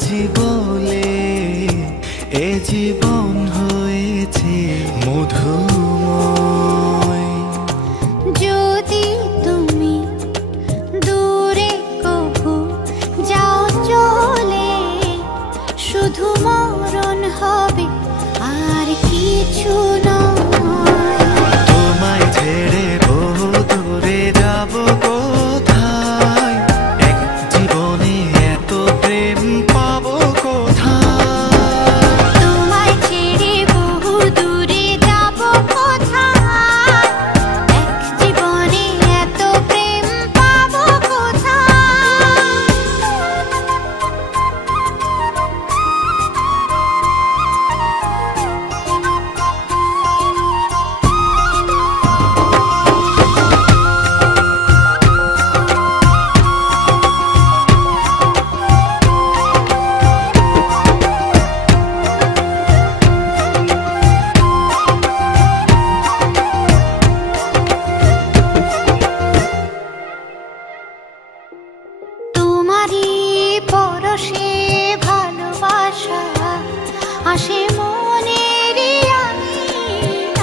বাঁচি বলে এ জীবন হয়েছে মধুময়। যদি তুমি দূরে কভু যাও চলে, শুধু মরণ হবে আর কিছু নয়। তোমায় ছেড়ে বহু দূরে যাব কোথায়, এক জীবনে এত প্রেম পাবো কোথায়। তোমায় ছেড়ে বহু দূরে যাব কোথায়, এক জীবনে এত প্রেম পাবো কোথায়। তোমারই পরশে ভালোবাসা আসে মনের আঙিনায়।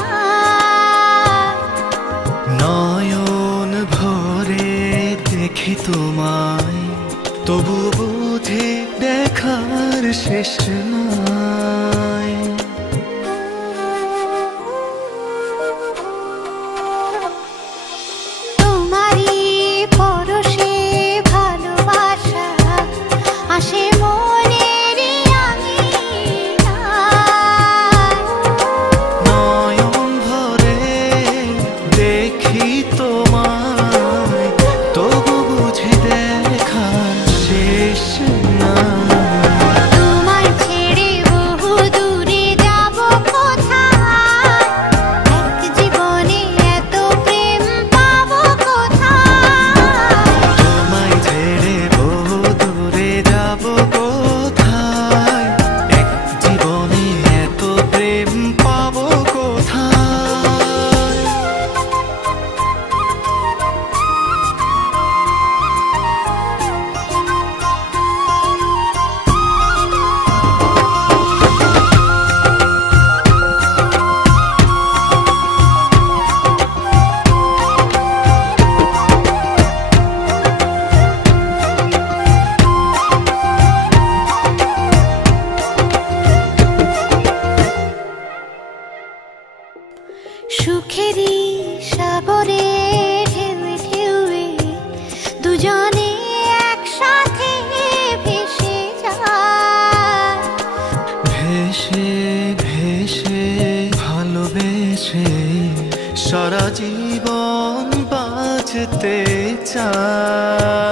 নয়ন ভরে দেখি তোমায়, তবু বুঝি দেখার শেষ নাই। তোমারই পরশে ভালোবাসা আসে মনের আঙিনায়। নয়ন ভরে দেখি তোমায়, তবু বুঝি দেখার শেষ নাই। তোমায় ছেড়ে বহু দূরে যাব কোথায়, এক জীবনে এত প্রেম পাবো কোথায়। তোমায় ছেড়ে বহু দূরে যাব কোথায়, এক জীবনে এত প্রেম পাবো কোথায়। সুখেরই সাগরে ঢেউয়ে ঢেউয়ে দুজনে একসাথে ভেসে যায়। ভেসে ভেসে ভালোবেসে সারা জীবন বাঁচতে চাই।